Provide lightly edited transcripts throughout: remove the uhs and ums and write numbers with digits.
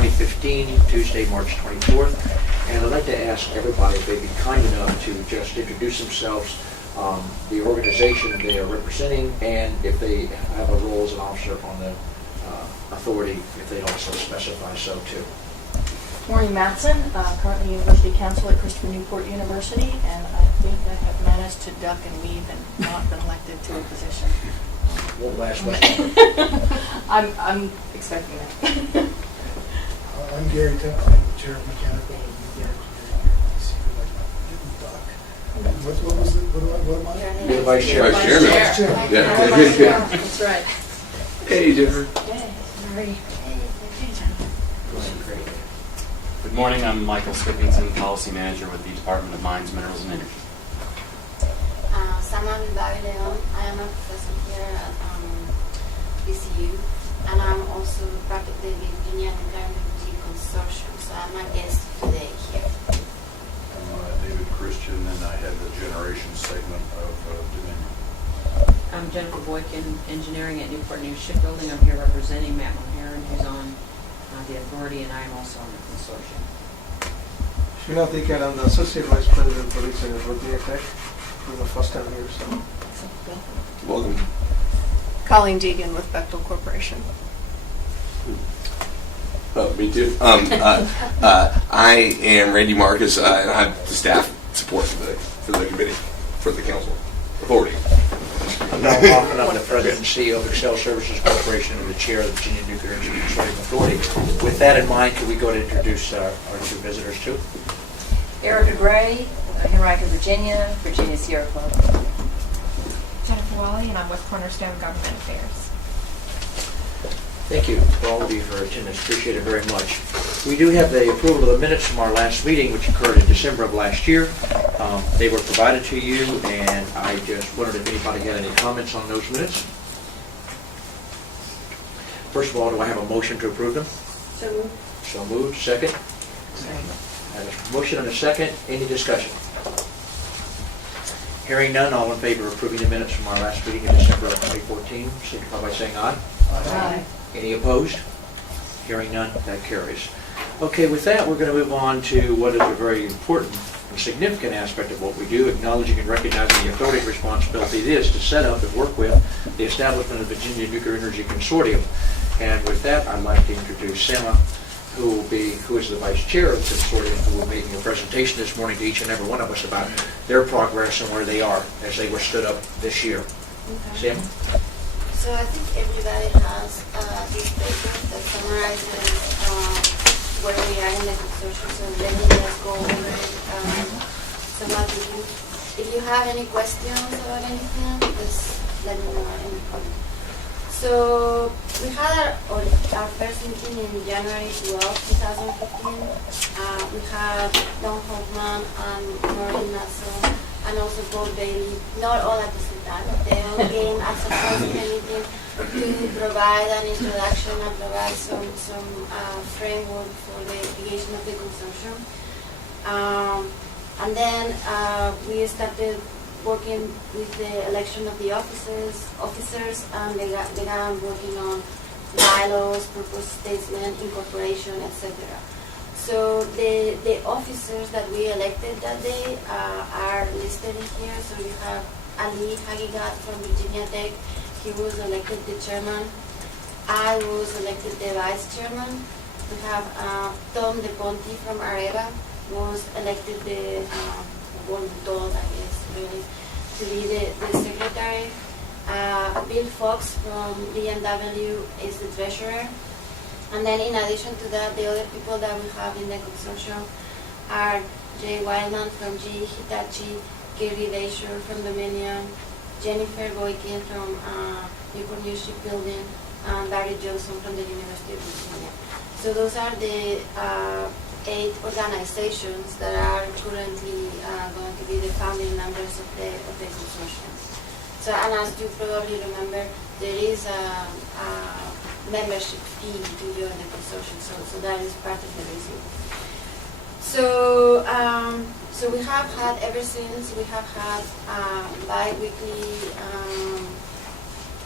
2015, Tuesday, March 24th. And I'd like to ask everybody if they'd be kind enough to just introduce themselves, the organization they are representing, and if they have a role as an officer on the authority, if they'd also specify so too. Maureen Matson, currently University Counsel at Christopher Newport University, and I think I have managed to duck and weave and not been elected to a position. Won't last much longer. I'm expecting that. I'm Gary Temple, I'm the chair of mechanical and nuclear engineering here at DC. Like, didn't duck. What was it? What am I? You're the vice chair. Vice chairman. Vice chair. Yeah. That's right. Hey, Jennifer. Sorry. Good morning, I'm Michael Skippington, Policy Manager with the Department of Mines, Minerals and Energy. Sama Leon. I am a professor here at VCU, and I'm also part of the Virginia Nuclear Energy Consortium, so I'm a guest today here. I'm David Christian, and I head the generation segment of Dominion. I'm Jennifer Boykin, Engineering at Newport News Shipbuilding. I'm here representing Matt Mulheron, who's on the authority, and I am also on the consortium. Srinath Iker, I'm the Associate Vice President for Research at Virginia Tech. For the first time here, so. Welcome. Colleen Deegan with Bechtel Corporation. Oh, me too. I am Randy Marcus, and I'm the staff support for the committee, for the council authority. I'm Don Hoffman. I'm the President and CEO of Excel Services Corporation and the Chair of the Virginia Nuclear Energy Consortium Authority. With that in mind, can we go to introduce our two visitors too? Erica Gray, Henrica, Virginia, Virginia Sierra Club. Jennifer Wally, and I'm with Cornerstone Government Affairs. Thank you for all of you for attendance. Appreciate it very much. We do have the approval of the minutes from our last meeting, which occurred in December of last year. They were provided to you, and I just wondered if anybody had any comments on those minutes. First of all, do I have a motion to approve them? So moved. So moved. Second? I have a motion and a second. Any discussion? Hearing none, all in favor of approving the minutes from our last meeting in December of 2014, signify by saying aye. Aye. Any opposed? Hearing none, that carries. Okay, with that, we're going to move on to what is a very important and significant aspect of what we do, acknowledging and recognizing the authority and responsibility it is to set up and work with the establishment of the Virginia Nuclear Energy Consortium. And with that, I'd like to introduce Sama, who is the vice chair of the consortium, who will be making a presentation this morning to each and every one of us about their progress and where they are as they were stood up this year. Okay. Sam? So I think everybody has this paper that summarizes where we are in the consortium, so let me just go over it. If you have any questions about anything, just let me know at any point. So we had our first meeting in January 12, 2015. We had Don Hoffman and Maureen Matson and also Paul Bailey, not all at the same time. They all came at some point in the meeting to provide an introduction and provide some framework for the creation of the consortium. And then we started working with the election of the officers, and they began working on bylaws, proposed statement, incorporation, etc. So the officers that we elected that day are listed in here. So you have Ali Hagigat from Virginia Tech. He was elected the chairman. I was elected the vice chairman. We have Tom DePonte from Areva was elected the told, I guess, really, to be the secretary. Bill Fox from BMW is the treasurer. And then in addition to that, the other people that we have in the consortium are Jay Wildman from GE Hitachi, Gary Leisure from Dominion, Jennifer Boykin from Newport News Shipbuilding, and Barry Johnson from the University of Virginia. So those are the 8 organizations that are currently going to be the founding members of the consortium. So, and as you probably remember, there is a membership fee to join the consortium, so that is part of the reason. So, so we have had, ever since, we have had bi-weekly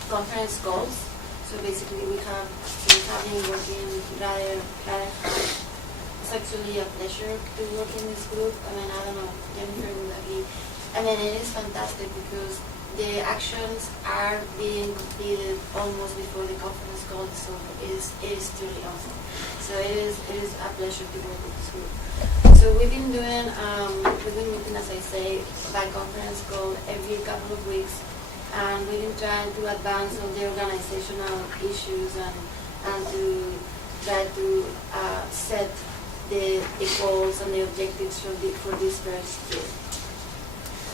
conference calls. So So basically we have been working rather hard. It's actually a pleasure to work in this group. I mean, I don't know, Jennifer would agree. I mean, it is fantastic because the actions are being completed almost before the conference call, so it is truly awesome. So it is a pleasure to work with this group. So we've been meeting, as I say, by conference call every couple of weeks, and we've been trying to advance on the organizational issues and to try to set the goals and the objectives for this first year.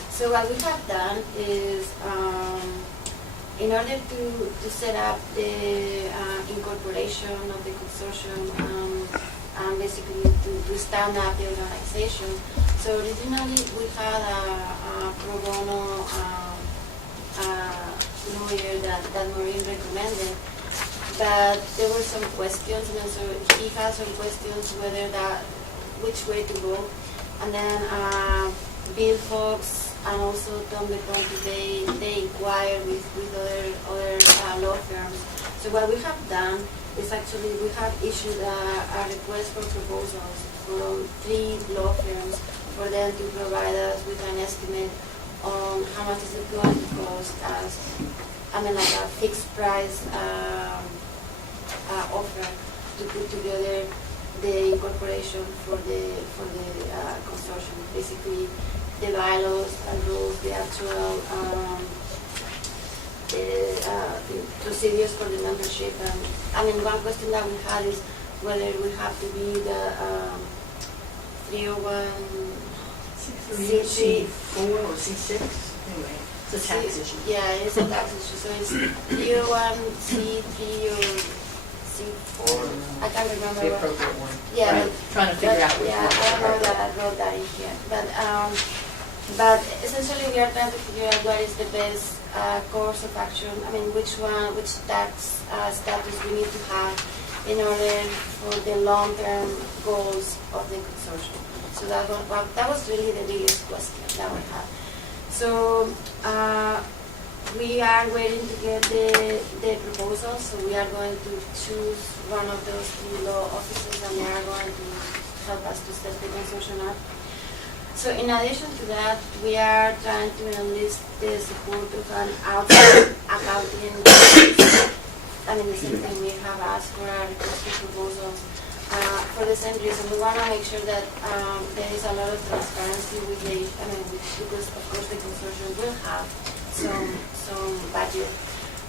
So what we have done is, in order to set up the incorporation of the consortium and basically to stand up the organization, so originally we had a pro bono lawyer that Maureen recommended, but there were some questions, and so he had some questions which way to go, and then Bill Fox and also Tom DePonte, they inquired with other law firms. So what we have done is actually we have issued a request for proposals from 3 law firms for them to provide us with an estimate on how much is it going to cost us, like a fixed price offer to put together the incorporation for the consortium. Basically, the bylaws and rules, the actual the procedures for the membership. And one question that we had is whether we have to be the 301 C4 or C6, anyway, it's a tax issue. Yeah, it's a tax issue. So it's 301 C3 or C4. I can't remember. The appropriate one. Yeah, Right. Trying to figure out which yeah, one. I don't know that I wrote that in here. But essentially we are trying to figure out what is the best course of action. Which tax status we need to have in order for the long-term goals of the consortium. So that was really the biggest question that we had. So we are waiting to get the proposal. So we are going to choose one of those 2 law offices, and they are going to help us to set the consortium up. So in addition to that, we are trying to enlist the support of an outside accounting service. The same thing we have asked for a request for proposals. For the same reason, we want to make sure that there is a lot of transparency with because of course the consortium will have some budget.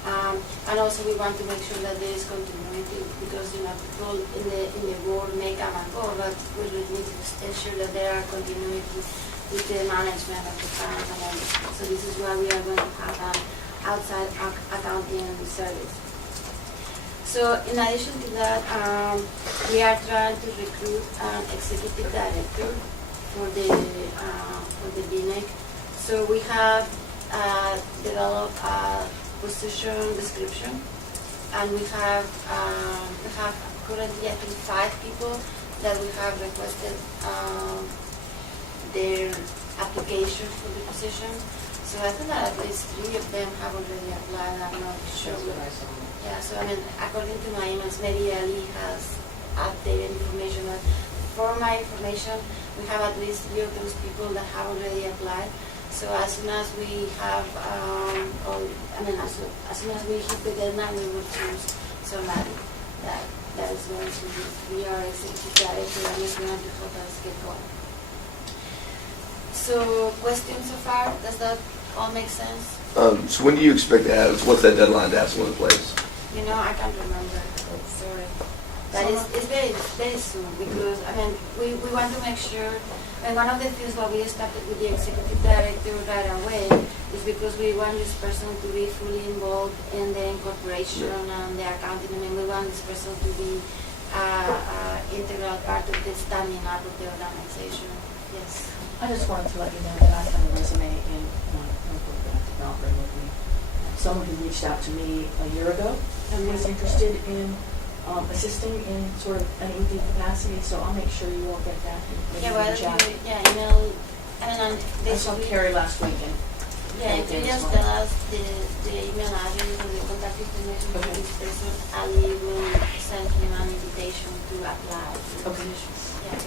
And also we want to make sure that there is continuity, because people in the board may come and go, but we need to ensure that there are continuity with the management of the funds and everything. So this is why we are going to have an outside accounting service. So in addition to that, we are trying to recruit an executive director for the BNEC. So we have developed a position description, and we have currently I think 5 people that we have requested their application for the position. So I think that at least 3 of them have already applied. I'm not sure. Yeah, so according to my emails, maybe Ali has updated information. But for my information, we have at least 3 of those people that have already applied. So as soon as we have, as soon as we hit the deadline, we will choose somebody that is going to be our executive director and is going to help us get going. So questions so far? Does that all make sense? So when do you expect to have, what's that deadline to have someone in place? I can't remember. Sorry. But it's very, very soon, because, we want to make sure, and one of the things why we started with the executive director right away is because we want this person to be fully involved in the incorporation and the accounting. We want this person to be an integral part of the standing up of the organization. Yes. I just wanted to let you know that I have a resume in my notebook that I did not bring with me. Someone who reached out to me a year ago and was interested in assisting in sort of an AD capacity, so I'll make sure you all get that. Email. I saw Carrie last weekend. Yeah, if you just tell us the email address and the contact information for Okay. this person, Ali will send him an invitation to apply to the Okay. position. Yeah.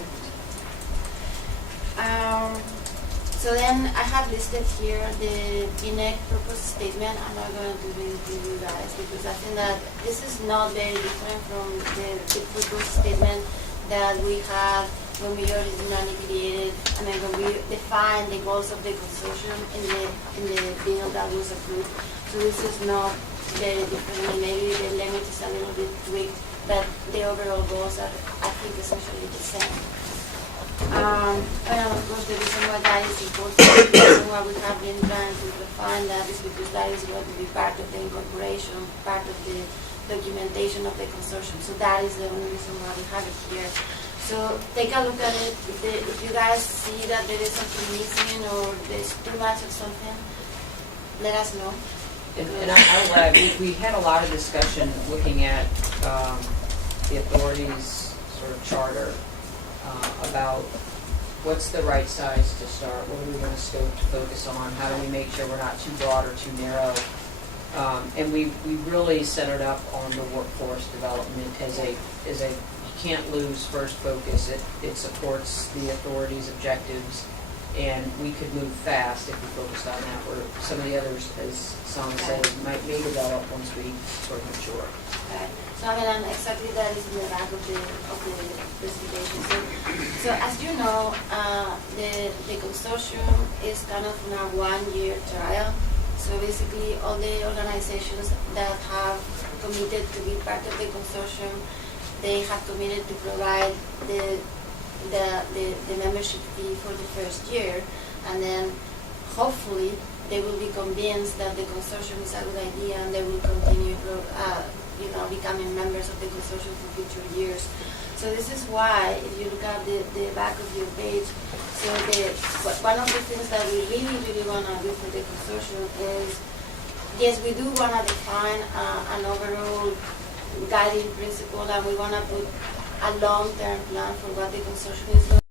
So then I have listed here the BNEC purpose statement. I'm not going to read it to you guys because I think that this is not very different from the purpose statement that we had when we originally created, and then when we defined the goals of the consortium in the bill that was approved. So this is not very different. Maybe the language is a little bit tweaked, but the overall goals are, I think, essentially the same. And of course, the reason why that is important, the reason why we have been trying to refine that is because that is going to be part of the incorporation, part of the documentation of the consortium. So that is the only reason why we have it here. So take a look at it. If you guys see that there is something missing or there's too much of something, let us know. And I'll add, we had a lot of discussion looking at the authority's sort of charter about what's the right size to start, what are we going to scope to focus on, how do we make sure we're not too broad or too narrow. And we really centered up on the workforce development as a you can't lose first focus. It supports the authority's objectives, and we could move fast if we focused on that, where some of the others, as Sana said, may develop once we sort of mature. Okay. So I mean, exactly that is in the back of the presentation. So as you know, the consortium is kind of on a 1-year trial. So basically, all the organizations that have committed to be part of the consortium, they have committed to provide the membership fee for the first year, and then hopefully they will be convinced that the consortium is a good idea, and they will continue becoming members of the consortium for future years. So this is why, if you look at the back of your page, so one of the things that we really want to do for the consortium is, yes, we do want to define an overall guiding principle, and we want to put a long-term plan for what the consortium is going